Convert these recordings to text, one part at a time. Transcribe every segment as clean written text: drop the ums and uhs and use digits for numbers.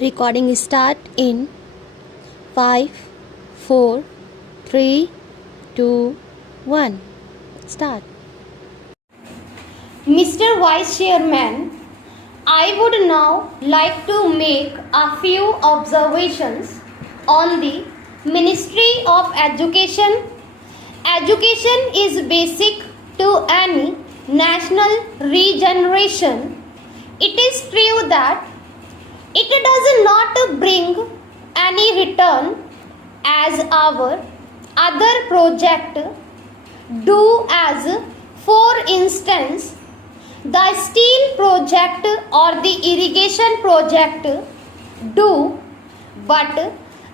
Recording start in 5, 4, 3, 2, 1. Start. Mr. Vice Chairman, I would now like to make a few observations on the Ministry of Education. Education is basic to any national regeneration. It is true that it does not bring any return as our other project do, as for instance the steel project or the irrigation project do, but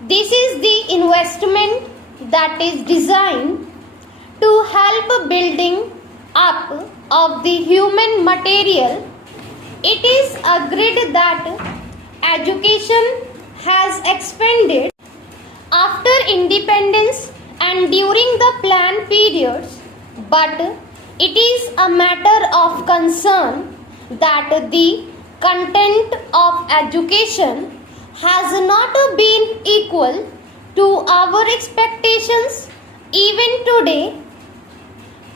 this is the investment that is designed to help building up of the human material. It is agreed that education has expanded after independence and during the planned periods, but it is a matter of concern that the content of education has not been equal to our expectations. Even today,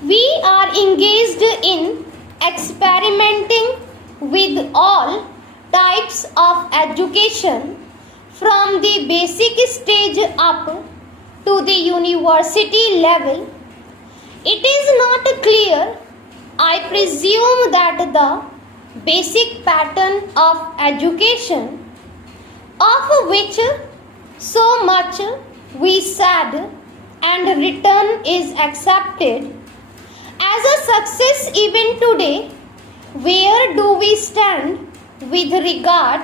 we are engaged in experimenting with all types of education from the basic stage up to the university level. It is not clear, I presume, that the basic pattern of education, of which so much we said and written, is accepted as a success even today. Where do we stand with regard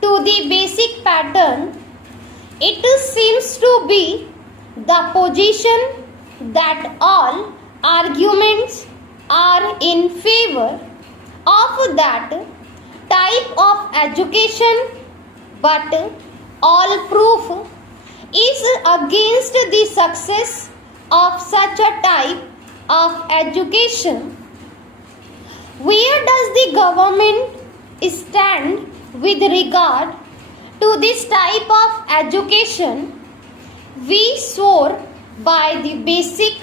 to the basic pattern? It seems to be the position that all arguments are in favor of that type of education, but all proof is against the success of such a type of education. Where does the government stand with regard to this type of education? We swore by the basic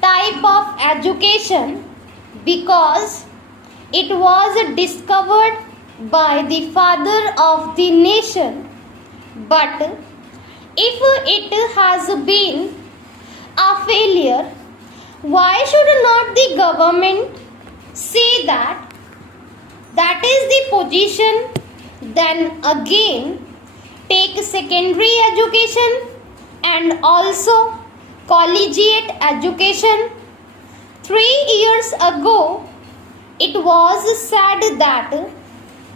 type of education because it was discovered by the father of the nation. But if it has been a failure, why should not the government say that that is the position? Then again take secondary education and also collegiate education. 3 years ago it was said that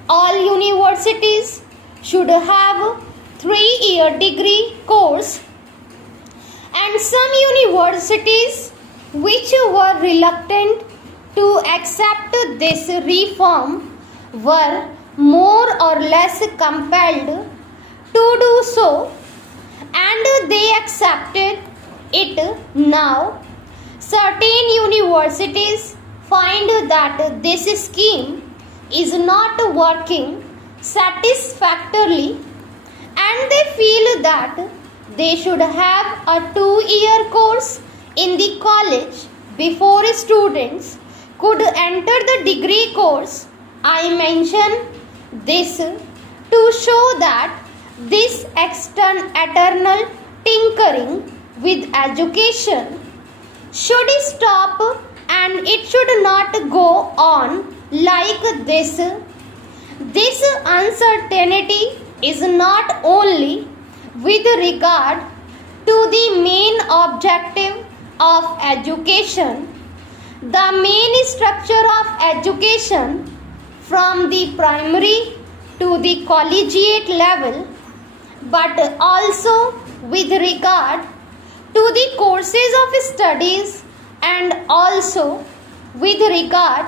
all universities should have 3-year degree course, and some universities which were reluctant to accept this reform were more or less compelled to do so, and they accepted it. Now certain universities find that this scheme is not working satisfactorily, and they feel that they should have a 2-year course in the college before students could enter the degree course. I mention this to show that this eternal tinkering with education should stop, and it should not go on like this. This uncertainty is not only with regard to the main objective of education, the main structure of education from the primary to the collegiate level, but also with regard to the courses of studies and also with regard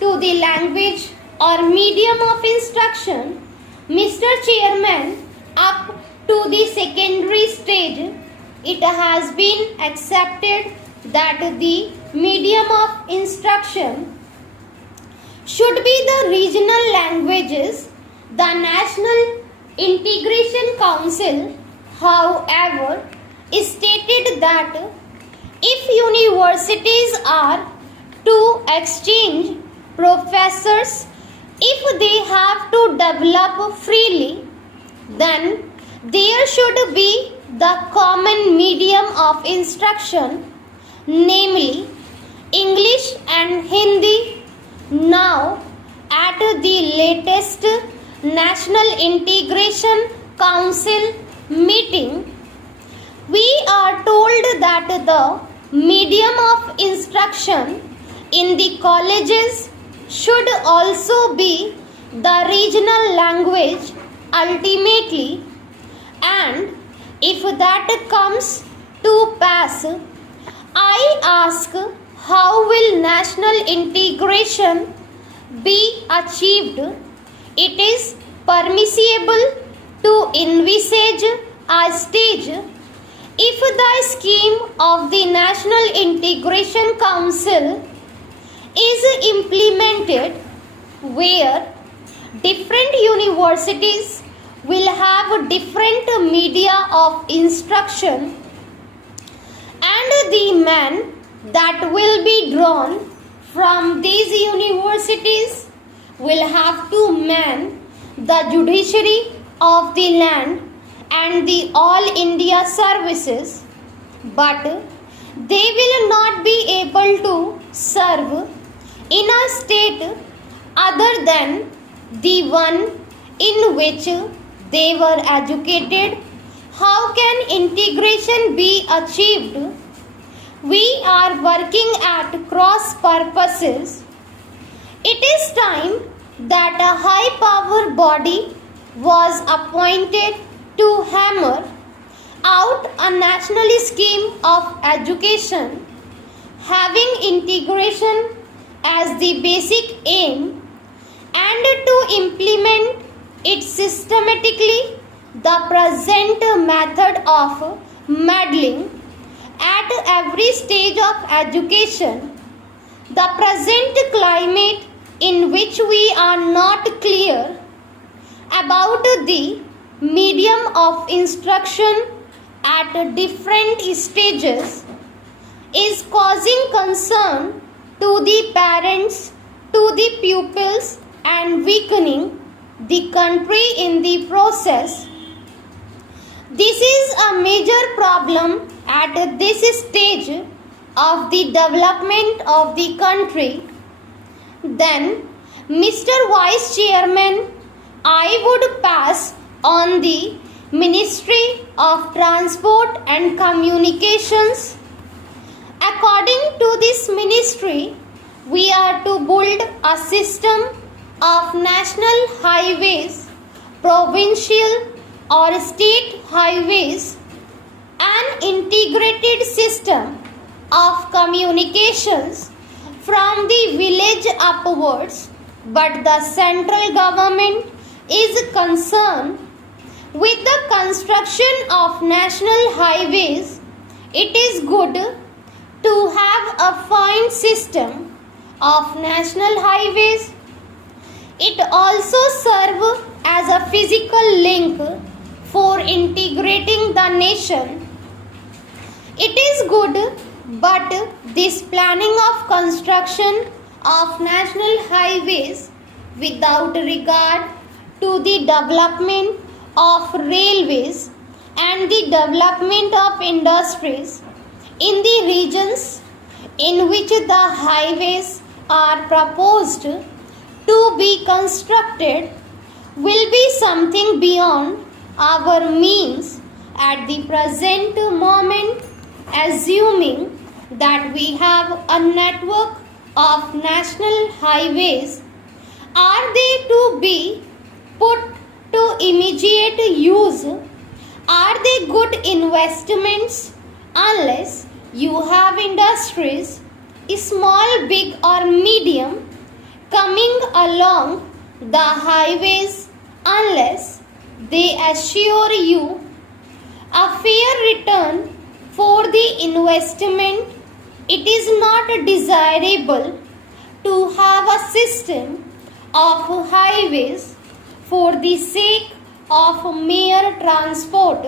to the language or medium of instruction. Mr. Chairman, up to the secondary stage, it has been accepted that the medium of instruction should be the regional languages, the national Integration Council, however, stated that if universities are to exchange professors, if they have to develop freely, then there should be the common medium of instruction, namely English and Hindi. Now, at the latest National Integration Council meeting, we are told that the medium of instruction in the colleges should also be the regional language ultimately, and if that comes to pass, I ask, how will national integration be achieved? It is permissible to envisage a stage if the scheme of the National Integration Council is implemented where different universities will have different media of instruction, and the man that will be drawn from these universities will have to man the judiciary of the land and the all India services, but they will not be able to serve in a state other than the one in which they were educated. How can integration be achieved? We are working at cross purposes. It is time that a high power body was appointed to hammer out a national scheme of education having integration as the basic aim, and to implement it systematically. The present method of meddling at every stage of education, the present climate in which we are not clear about the medium of instruction at different stages, is causing concern to the parents, to the pupils, and weakening the country in the process. This is a major problem at this stage of the development of the country. Then, Mr. Vice Chairman, I would pass on the Ministry of Transport and Communications. According to this ministry, we are to build a system of national highways, provincial or state highways, an integrated system of communications from the village upwards, but the central government is concerned with the construction of national highways. It is good to have a fine system of national highways. It also serves as a physical link for integrating the nation. It is good, but this planning of construction of national highways without regard to the development of railways and the development of industries in the regions in which the highways are proposed to be constructed will be something beyond our means at the present moment, assuming that we have a network of national highways. Are they to be put to immediate use? Are they good investments unless you have industries, small, big or medium, coming along the highways, unless they assure you a fair return for the investment? It is not desirable to have a system of highways for the sake of mere transport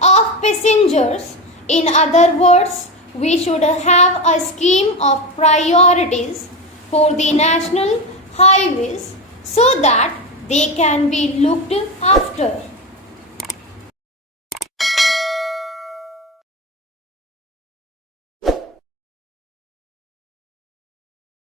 of passengers. In other words, we should have a scheme of priorities for the national highways so that they can be looked after.